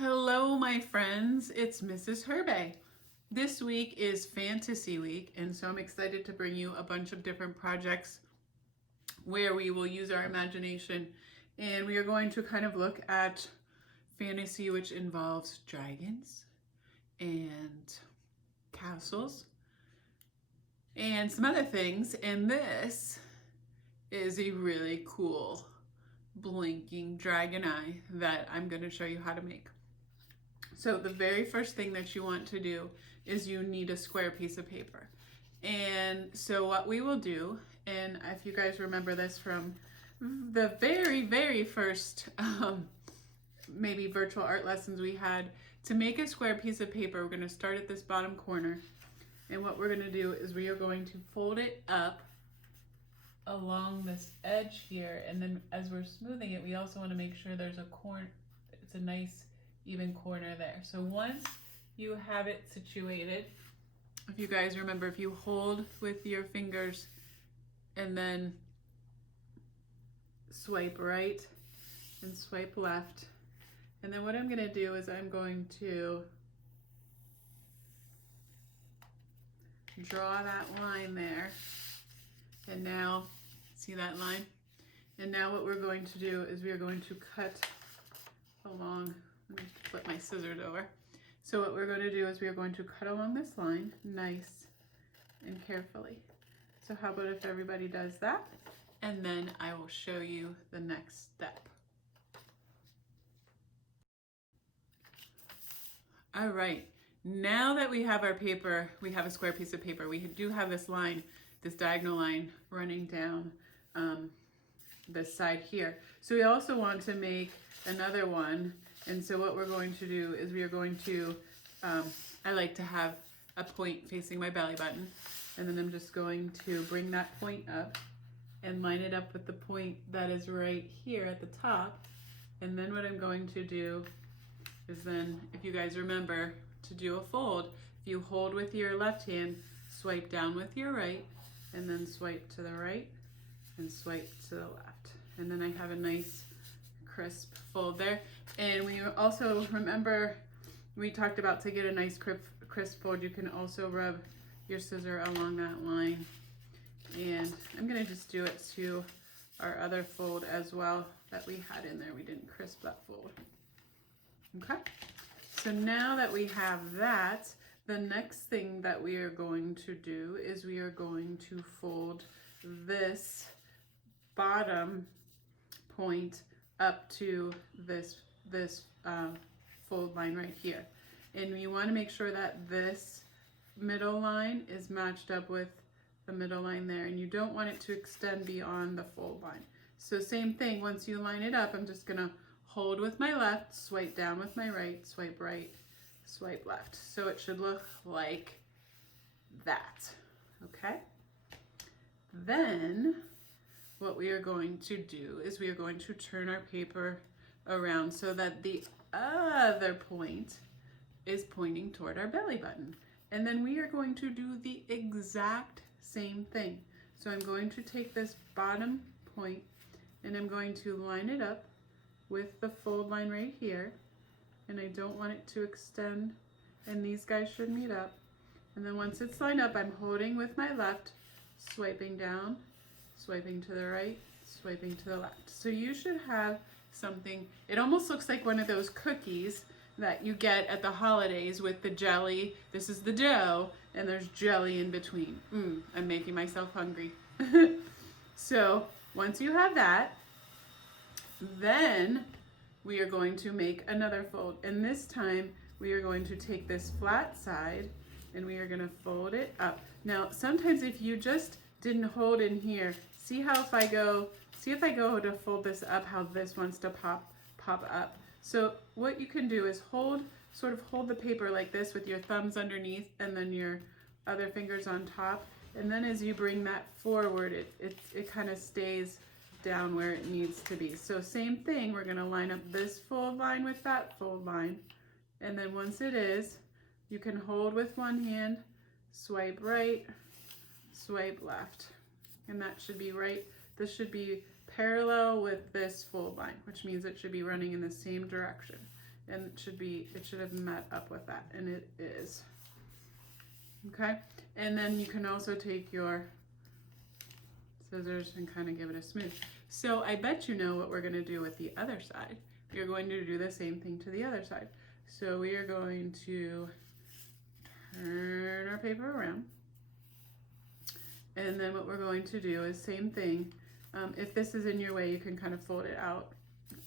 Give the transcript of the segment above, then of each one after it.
Hello, my friends. It's Mrs. Herbay. This week is Fantasy Week, and so I'm excited to bring you a bunch of different projects where we will use our imagination, and we are going to kind of look at fantasy, which involves dragons and castles and some other things. And this is a really cool blinking dragon eye that I'm going to show you how to make. So the very first thing that you want to do is you need a square piece of paper. And so what we will do, and if you guys remember this from the very first maybe virtual art lessons we had, to make a square piece of paper, we're going to start at this bottom corner. And what we're going to do is we are going to fold it up along this edge here. And then as we're smoothing it, we also want to make sure there's a corner, it's a nice even corner there. So once you have it situated, if you guys remember, if you hold with your fingers and then swipe right and swipe left, and then what I'm going to do is I'm going to draw that line there, and now see that line, and now what we're going to do is we are going to cut along. Let me flip my scissors over. So what we're going to do is we are going to cut along this line nice and carefully. So how about if everybody does that? And then I will show you the next step. All right, now that we have our paper, we have a square piece of paper. We do have this line, this diagonal line running down this side here. So we also want to make another one. And so what we're going to do is we are going to, I like to have a point facing my belly button. And then I'm just going to bring that point up and line it up with the point that is right here at the top. And then what I'm going to do is then, if you guys remember, to do a fold, if you hold with your left hand, swipe down with your right, and then swipe to the right and swipe to the left. And then I have a nice crisp fold there. And when you also remember, we talked about to get a nice crisp fold, you can also rub your scissor along that line. And I'm going to just do it to our other fold as well that we had in there. We didn't crisp that fold. Okay, so now that we have that, the next thing that we are going to do is we are going to fold this bottom point up to this fold line right here. And you want to make sure that this middle line is matched up with the middle line there, and you don't want it to extend beyond the fold line. So same thing, once you line it up, I'm just going to hold with my left, swipe down with my right, swipe left. So it should look like that, okay? Then what we are going to do is we are going to turn our paper around so that the other point is pointing toward our belly button. And then we are going to do the exact same thing. So I'm going to take this bottom point and I'm going to line it up with the fold line right here. And I don't want it to extend, and these guys should meet up. And then once it's lined up, I'm holding with my left, swiping down, swiping to the right, swiping to the left. So you should have something, it almost looks like one of those cookies that you get at the holidays with the jelly. This is the dough, and there's jelly in between. I'm making myself hungry. So once you have that, then we are going to make another fold. And this time we are going to take this flat side and we are going to fold it up. Now, sometimes if you just didn't hold in here, see if I go to fold this up, how this wants to pop up. So what you can do is sort of hold the paper like this with your thumbs underneath and then your other fingers on top. And then as you bring that forward, it kind of stays down where it needs to be. So same thing, we're going to line up this fold line with that fold line. And then once it is, you can hold with one hand, swipe right, swipe left. And that should be right. This should be parallel with this fold line, which means it should be running in the same direction. and it should have met up with that, and it is. Okay, and then you can also take your scissors and kind of give it a smooth. So I bet you know what we're going to do with the other side. We're going to do the same thing to the other side. So we are going to turn our paper around, and then what we're going to do is same thing. If this is in your way, you can kind of fold it out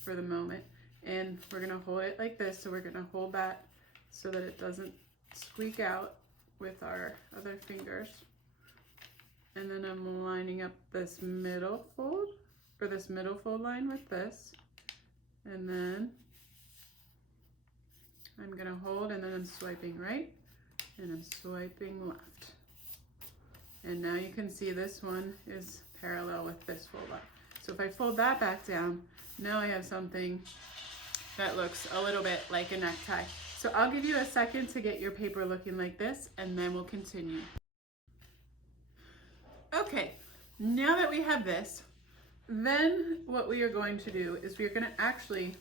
for the moment, and we're going to hold it like this. So we're going to hold that so that it doesn't squeak out with our other fingers. And then I'm lining up this middle fold, or this middle fold line with this, and then I'm going to hold, and then I'm swiping right and I'm swiping left. And now you can see this one is parallel with this fold up. So if I fold that back down, now I have something that looks a little bit like a necktie. So I'll give you a second to get your paper looking like this, and then we'll continue. Okay, now that we have this, then what we are going to do is we're going to actually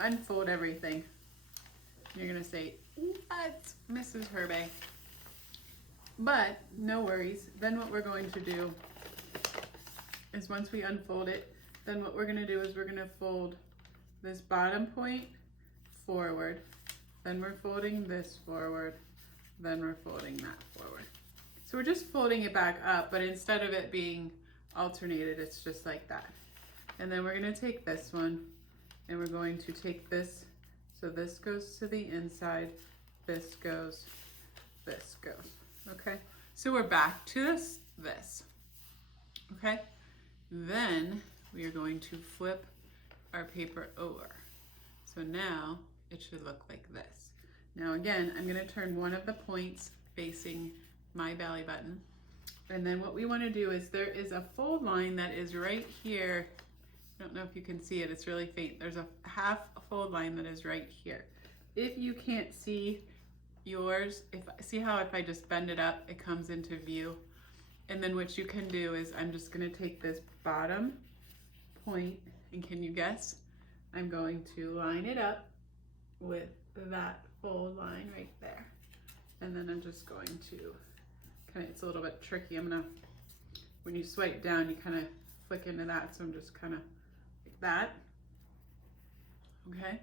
unfold everything. You're going to say, "What, Mrs. Herbay?" But no worries. Then what we're going to do is once we unfold it, then what we're going to do is we're going to fold this bottom point forward, then we're folding this forward, then we're folding that forward. So we're just folding it back up, but instead of it being alternated, it's just like that. And then we're going to take this one, and we're going to take this, so this goes to the inside, this goes, this goes. Okay, so we're back to this. Okay, then we are going to flip our paper over. So now it should look like this. Now again, I'm going to turn one of the points facing my belly button. And then what we want to do is there is a fold line that is right here. I don't know if you can see it, it's really faint. There's a half fold line that is right here. If you can't see yours, see how if I just bend it up, it comes into view. And then what you can do is I'm just going to take this bottom point, and can you guess? I'm going to line it up with that fold line right there. And then I'm just going to kind of, it's a little bit tricky. I'm gonna, when you swipe down, you kind of flick into that. So I'm just kind of like that. Okay.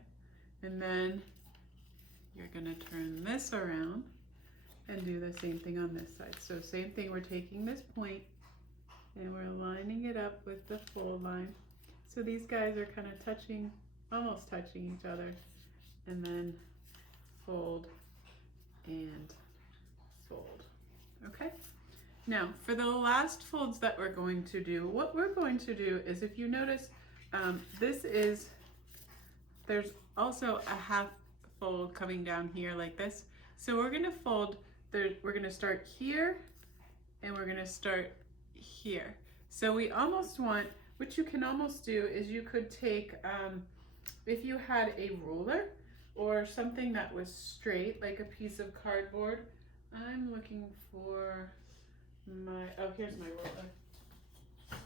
And then you're gonna turn this around and do the same thing on this side. So same thing, we're taking this point and we're lining it up with the fold line. So these guys are kind of touching, almost touching each other, and then fold and fold. Okay, now for the last folds that we're going to do, what we're going to do is, if you notice, there's also a half fold coming down here like this. So we're going to fold, we're going to start here and we're going to start here. So we almost want, what you can almost do is you could take, if you had a ruler or something that was straight, like a piece of cardboard. I'm looking for my, oh, here's my ruler.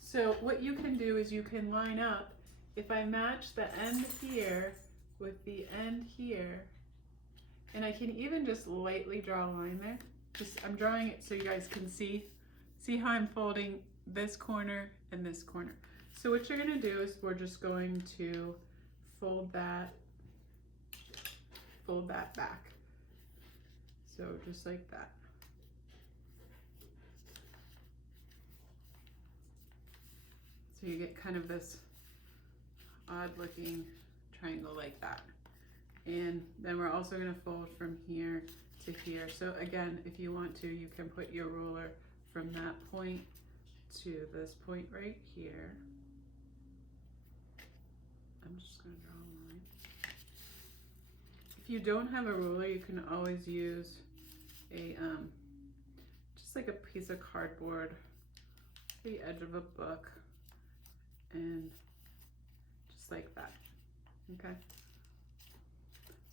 So what you can do is you can line up, if I match the end here with the end here, and I can even just lightly draw a line there. I'm drawing it so you guys can see how I'm folding this corner and this corner. So what you're gonna do is we're just going to fold that back. So just like that. So you get kind of this odd looking triangle like that. And then we're also going to fold from here to here. So again, if you want to, you can put your ruler from that point to this point right here. I'm just going to draw a line. If you don't have a ruler, you can always use a just like a piece of cardboard, the edge of a book, and just like that. Okay.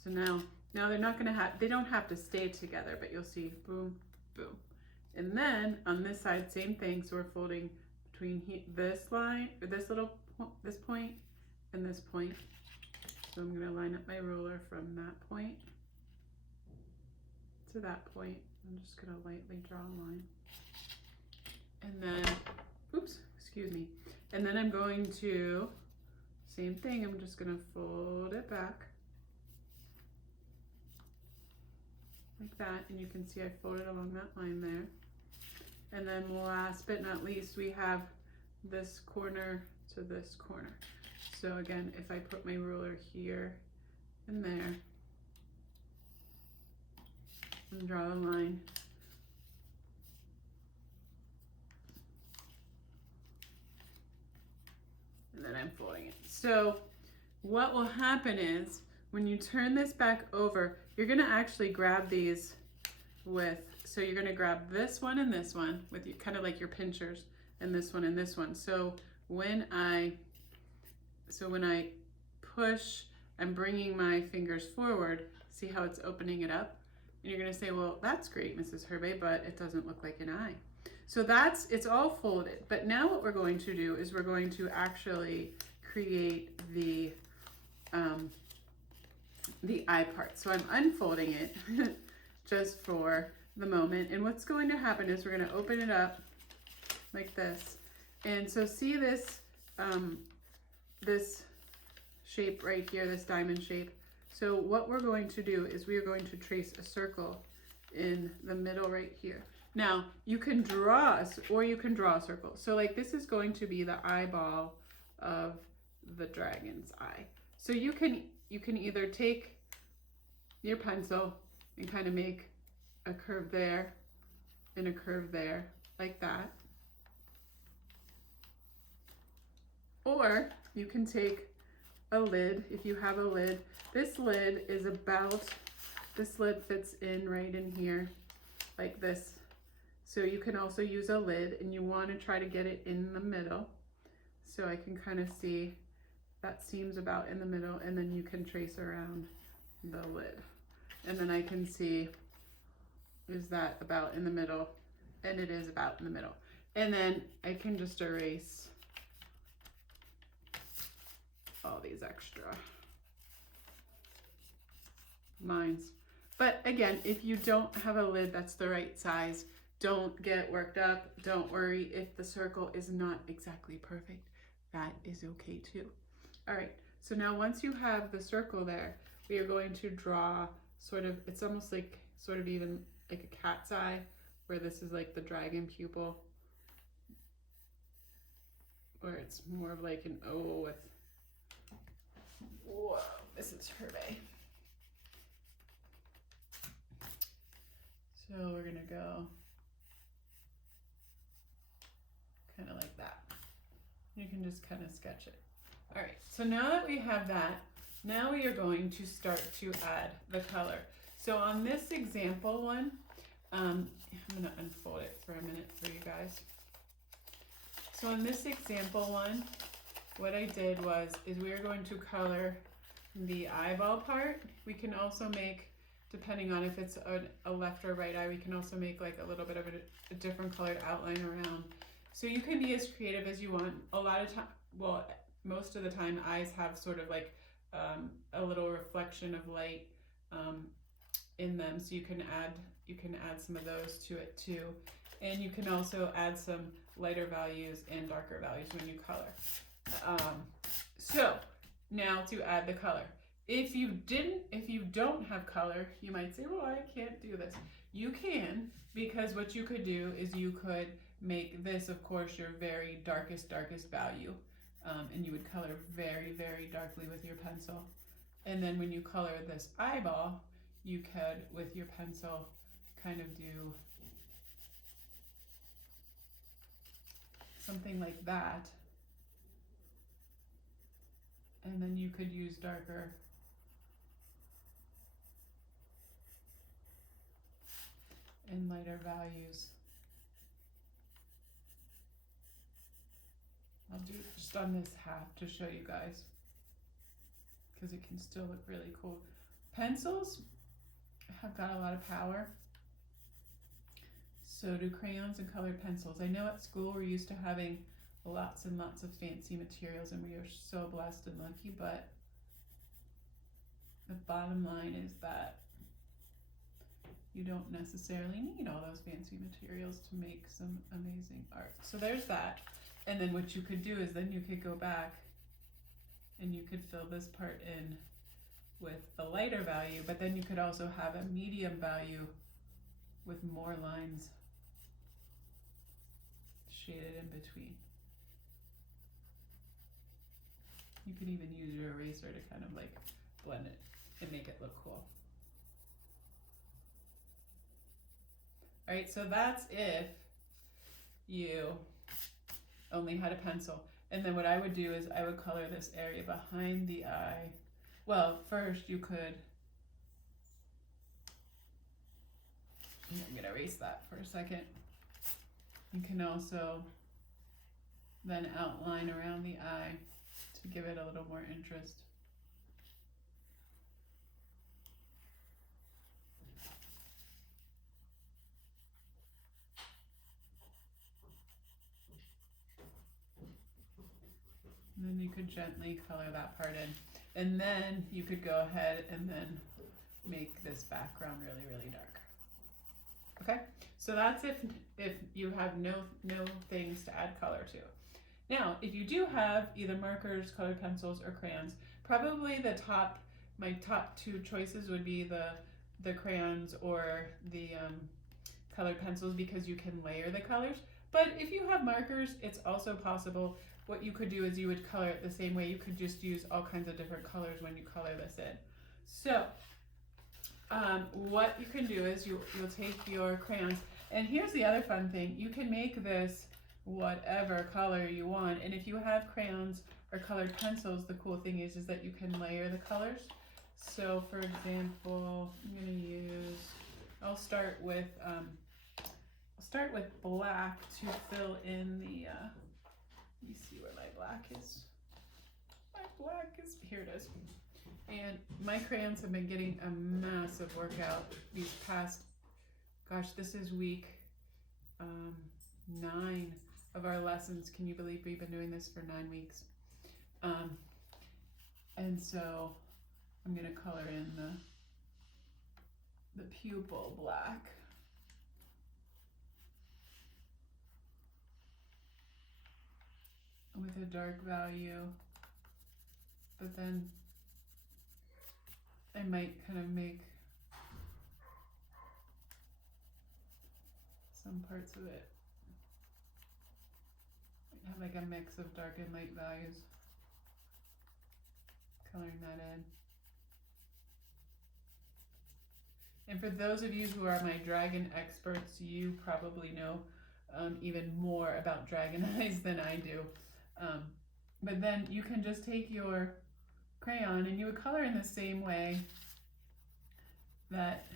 So now they're not going to have, they don't have to stay together, but you'll see boom, boom. And then on this side, same thing. So we're folding between this line, or this point and this point. So So I'm going to line up my ruler from that point to that point. I'm just going to lightly draw a line. And then, oops, excuse me. And then I'm going to, same thing, I'm just going to fold it back like that. And you can see I folded along that line there. And then last but not least, we have this corner to this corner. So again, if I put my ruler here and there and draw a line, and then I'm folding it. So what will happen is when you turn this back over, you're gonna actually grab these with, so you're gonna grab this one and this one with you, kind of like your pinchers, and this one and this one. So when I push, I'm bringing my fingers forward, see how it's opening it up? And you're gonna say, well, that's great, Mrs. Herbay, but it doesn't look like an eye. So it's all folded. But now what we're going to do is we're going to actually create the eye part. So I'm unfolding it just for the moment. And what's going to happen is we're going to open it up like this. And so see this, this shape right here, this diamond shape. So what we're going to do is we are going to trace a circle in the middle right here. Now you can draw, or you can draw a circle. So like this is going to be the eyeball of the dragon's eye. So you can either take your pencil and kind of make a curve there and a curve there like that. Or you can take a lid, if you have a lid. This lid is this lid fits in right in here like this. So you can also use a lid, and you want to try to get it in the middle. So I can kind of see that seems about in the middle, and then you can trace around the lid. And then I can see, is that about in the middle? And it is about in the middle. And then I can just erase all these extra lines. But again, if you don't have a lid that's the right size, don't get worked up. Don't worry if the circle is not exactly perfect. That is okay too. All right, so now once you have the circle there, we are going to draw sort of, it's almost like sort of even like a cat's eye, where this is like the dragon pupil, where it's more of like an O with, whoa, this is Herbay. So we're gonna go kind of like that. You can just kind of sketch it. All right, so now that we have that, now we are going to start to add the color. So on this example one, I'm gonna unfold it for a minute for you guys. So on this example one, what I did is we are going to color the eyeball part. We can also make, depending on if it's a left or right eye, we can also make like a little bit of a different colored outline around. So you can be as creative as you want. A lot of time, well, most of the time eyes have sort of like a little reflection of light in them. So you can add some of those to it too. And you can also add some lighter values and darker values when you color. So now to add the color. If you don't have color, you might say, well, I can't do this. You can, because what you could do is you could make this, of course, your very darkest value. And you would color very, very darkly with your pencil. And then when you color this eyeball, you could, with your pencil, kind of do something like that. And then you could use darker and lighter values. I'll do it just on this half to show you guys, because it can still look really cool. Pencils have got a lot of power. So do crayons and colored pencils. I know at school we're used to having lots and lots of fancy materials, and we are so blessed and lucky, but bottom line is that you don't necessarily need all those fancy materials to make some amazing art. So there's that. And then what you could do is then you could go back and you could fill this part in with a lighter value, but then you could also have a medium value with more lines shaded in between. You could even use your eraser to kind of like blend it and make it look cool. All right, so that's if you only had a pencil. And then what I would do is I would color this area behind the eye. Well, first you could, I'm gonna erase that for a second. You can also then outline around the eye to give it a little more interest. And then you could gently color that part in. And then you could go ahead and then make this background really, really dark. Okay, so that's if you have no things to add color to. Now, if you do have either markers, colored pencils, or crayons, probably my top two choices would be the crayons or the colored pencils, because you can layer the colors. But if you have markers, it's also possible. What you could do is you would color it the same way. You could just use all kinds of different colors when you color this in. So what you can do is you'll take your crayons, and here's the other fun thing. You can make this whatever color you want, and if you have crayons or colored pencils, the cool thing is that you can layer the colors. So for example, I'll start with black to fill in the let me see where my black is. Here it is. And my crayons have been getting a massive workout these past, gosh, this is week 9 of our lessons. Can you believe we've been doing this for 9 weeks? And so I'm gonna color in the pupil black. With a dark value, but then I might kind of make some parts of it have like a mix of dark and light values, coloring that in. And for those of you who are my dragon experts, you probably know even more about dragon eyes than I do. But then you can just take your crayon and you would color in the same way that,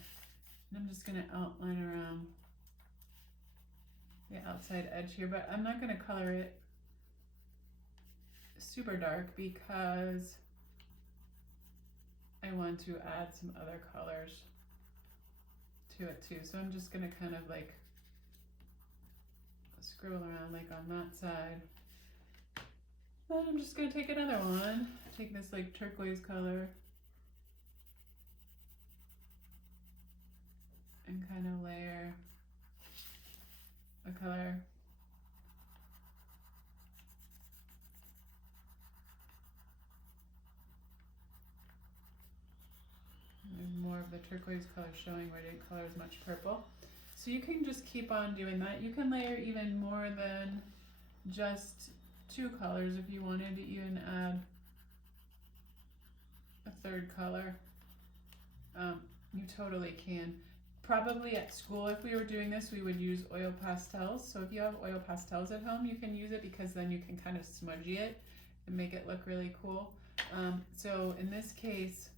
and I'm just going to outline around the outside edge here, but I'm not going to color it super dark because I want to add some other colors to it too. So I'm just going to kind of like scribble around like on that side. Then I'm just going to take another one, take this like turquoise color and kind of layer a color. And more of the turquoise color showing where I didn't color as much purple. So you can just keep on doing that. You can layer even more than just 2 colors if you wanted to even add a 3rd color. You totally can. Probably at school, if we were doing this, we would use oil pastels. So if you have oil pastels at home, you can use it because then you can kind of smudgy it and make it look really cool. So in this case,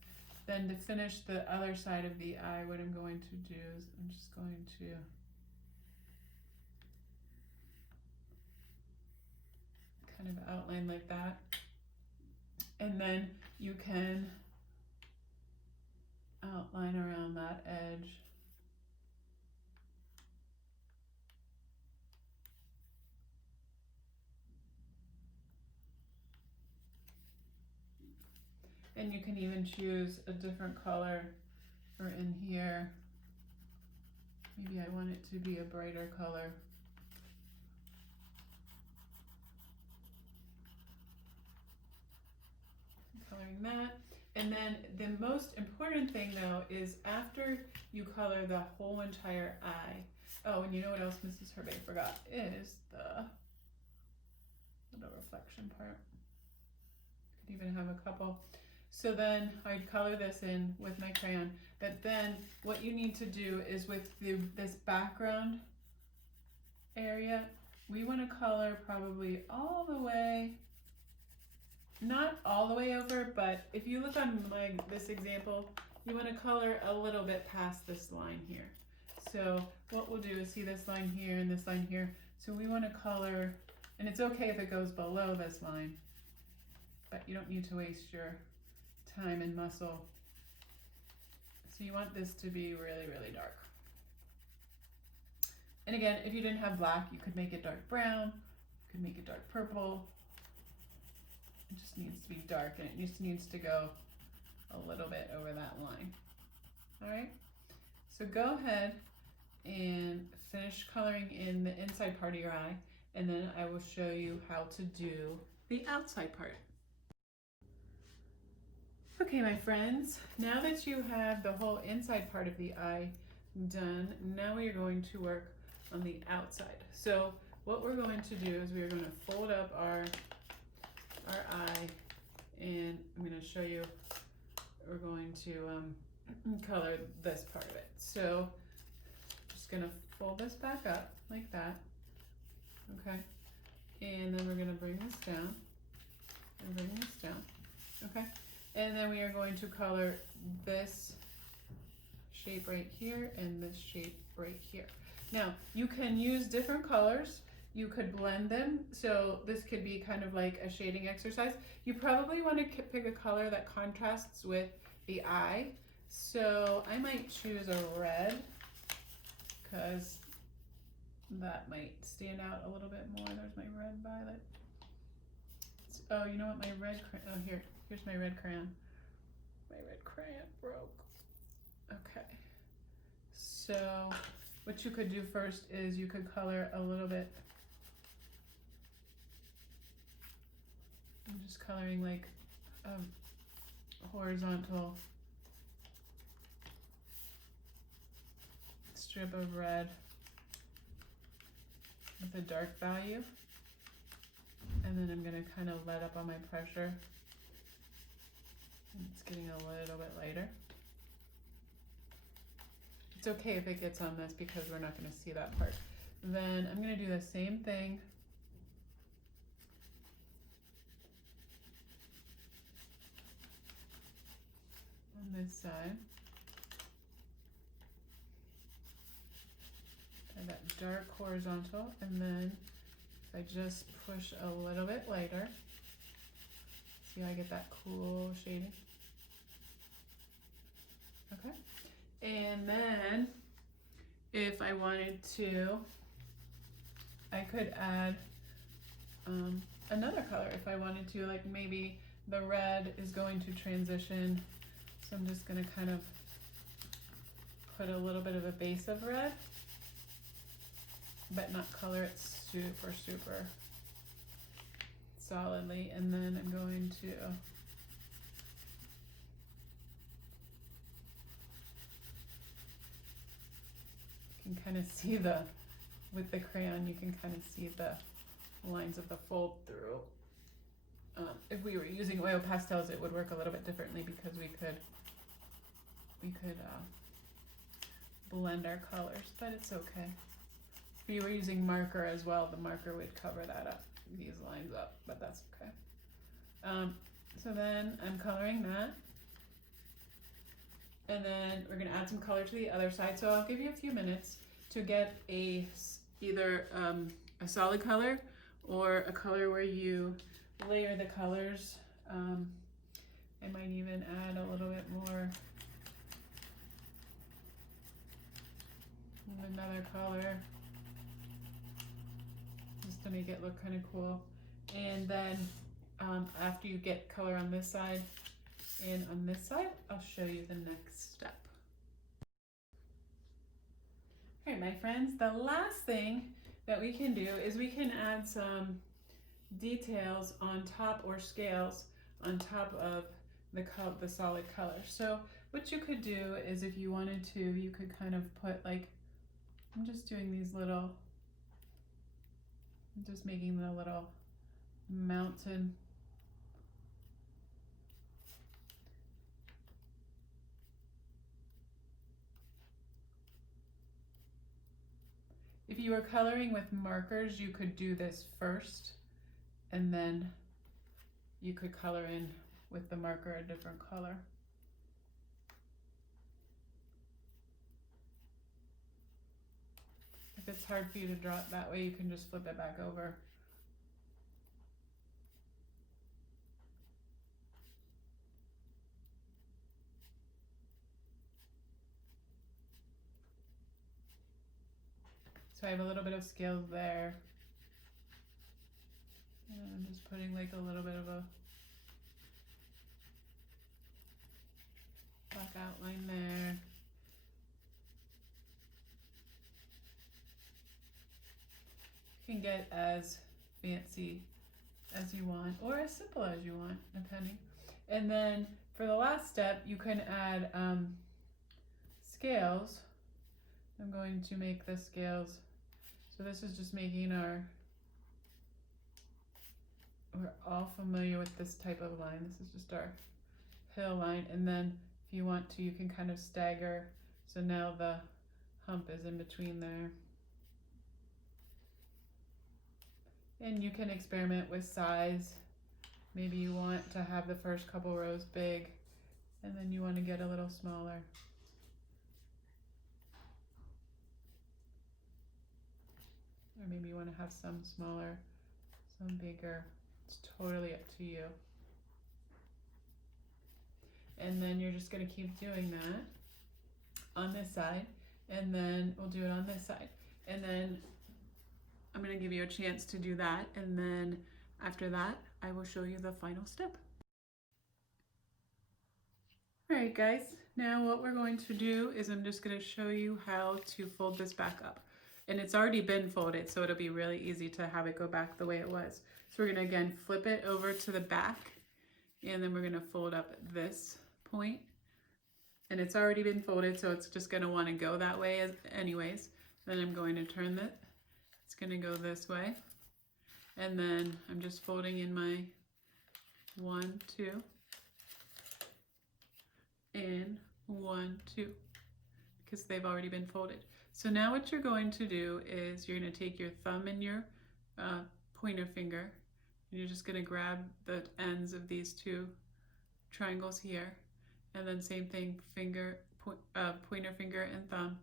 then to finish the other side of the eye, what I'm going to do is I'm just going to kind of outline like that. And then you can outline around that edge. And you can even choose a different color for in here. Maybe I want it to be a brighter color. Coloring that. And then the most important thing though is after you color the whole entire eye. Oh, and you know what else Mrs. Herbay forgot is the reflection part. Could even have a couple. So then I'd color this in with my crayon, but then what you need to do is with this background area, we want to color probably all the way, not all the way over, but if you look on this example, you want to color a little bit past this line here. So what we'll do is see this line here and this line here. So we want to color, and it's okay if it goes below this line, but you don't need to waste your time and muscle. So you want this to be really, really dark. And again, if you didn't have black, you could make it dark brown, you could make it dark purple. It just needs to be dark, and it just needs to go a little bit over that line. All right, so go ahead and finish coloring in the inside part of your eye, and then I will show you how to do the outside part. Okay, my friends, now that you have the whole inside part of the eye done, now we are going to work on the outside. So what we're going to do is we are going to fold up our eye, and I'm going to show you, we're going to color this part of it. So just going to fold this back up like that, okay, and then we're going to bring this down and bring this down, okay, and then we are going to color this shape right here and this shape right here. Now you can use different colors, you could blend them, so this could be kind of like a shading exercise. You probably want to pick a color that contrasts with the eye, so I might choose a red because that might stand out a little bit more. There's my red violet. Oh, you know what, my red crayon, oh here's my red crayon. My red crayon broke. Okay, so what you could do first is you could color a little bit. I'm just coloring like a horizontal strip of red with a dark value, and then I'm going to kind of let up on my pressure, and it's getting a little bit lighter. It's okay if it gets on this because we're not going to see that part. Then I'm going to do the same thing on this side. And that dark horizontal, and then if I just push a little bit lighter, see how I get that cool shading? Okay. And then if I wanted to, I could add another color if I wanted to, like maybe the red is going to transition, so I'm just going to kind of put a little bit of a base of red, but not color it super solidly, and then I'm going to you can kind of see with the crayon, you can kind of see the lines of the fold through. If we were using oil pastels, it would work a little bit differently because we could blend our colors, but it's okay. If you were using marker as well, the marker would cover that up, these lines up, but that's okay. So then I'm coloring that, and then we're going to add some color to the other side. So I'll give you a few minutes to get either a solid color or a color where you layer the colors. I might even add a little bit more of another color just to make it look kind of cool. And then after you get color on this side, And on this side, I'll show you the next step. All right, my friends, the last thing that we can do is we can add some details on top, or scales on top of the solid color. So what you could do is, if you wanted to, you could kind of put, like, I'm just doing these little, I'm just making the little mountain. If you were coloring with markers, you could do this first, and then you could color in with the marker a different color. If it's hard for you to draw it that way, you can just flip it back over. So I have a little bit of scales there. And I'm just putting like a little bit of a black outline there. You can get as fancy as you want, or as simple as you want, depending. And then for the last step, you can add scales. I'm going to make the scales. So this is just making we're all familiar with this type of line. This is just our hill line. And then if you want to, you can kind of stagger. So now the hump is in between there. And you can experiment with size. Maybe you want to have the first couple rows big, and then you want to get a little smaller. Or maybe you want to have some smaller, some bigger. It's totally up to you. And then you're just going to keep doing that on this side, and then we'll do it on this side. And then I'm going to give you a chance to do that, and then after that, I will show you the final step. All right, guys, now what we're going to do is I'm just going to show you how to fold this back up. And it's already been folded, so it'll be really easy to have it go back the way it was. So we're going to again flip it over to the back, and then we're going to fold up this point. And it's already been folded, so it's just going to want to go that way anyways. Then I'm going to turn it. It's going to go this way. And then I'm just folding in my 1, 2, and 1, 2, because they've already been folded. So now what you're going to do is you're going to take your thumb and your pointer finger, and you're just going to grab the ends of these two triangles here, and then same thing, pointer finger and thumb,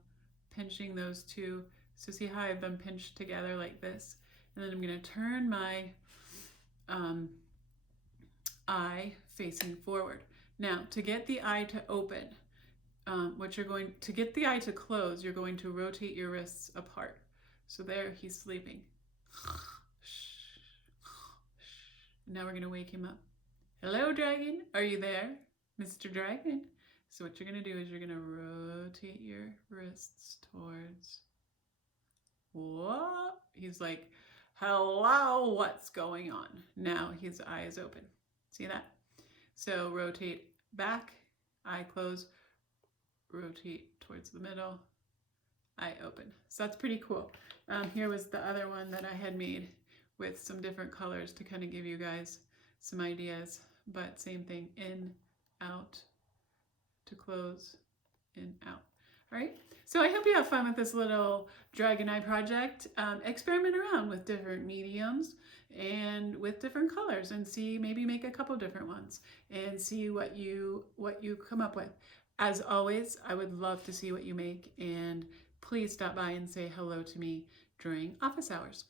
pinching those two. So see how I have them pinched together like this? And then I'm going to turn my eye facing forward. Now, to get the eye to open, to get the eye to close, you're going to rotate your wrists apart. So there, he's sleeping. Now we're going to wake him up. Hello, dragon. Are you there? Mr. Dragon. So what you're going to do is you're going to rotate your wrists towards. What? He's like, hello, what's going on? Now his eye is open. See that? So rotate back, eye close, rotate towards the middle, eye open. So that's pretty cool. Here was the other one that I had made with some different colors to kind of give you guys some ideas, but same thing, in, out, to close, in, out. All right, so I hope you have fun with this little dragon eye project. Experiment around with different mediums and with different colors, and see, maybe make a couple different ones and see what you come up with. As always, I would love to see what you make, and please stop by and say hello to me during office hours.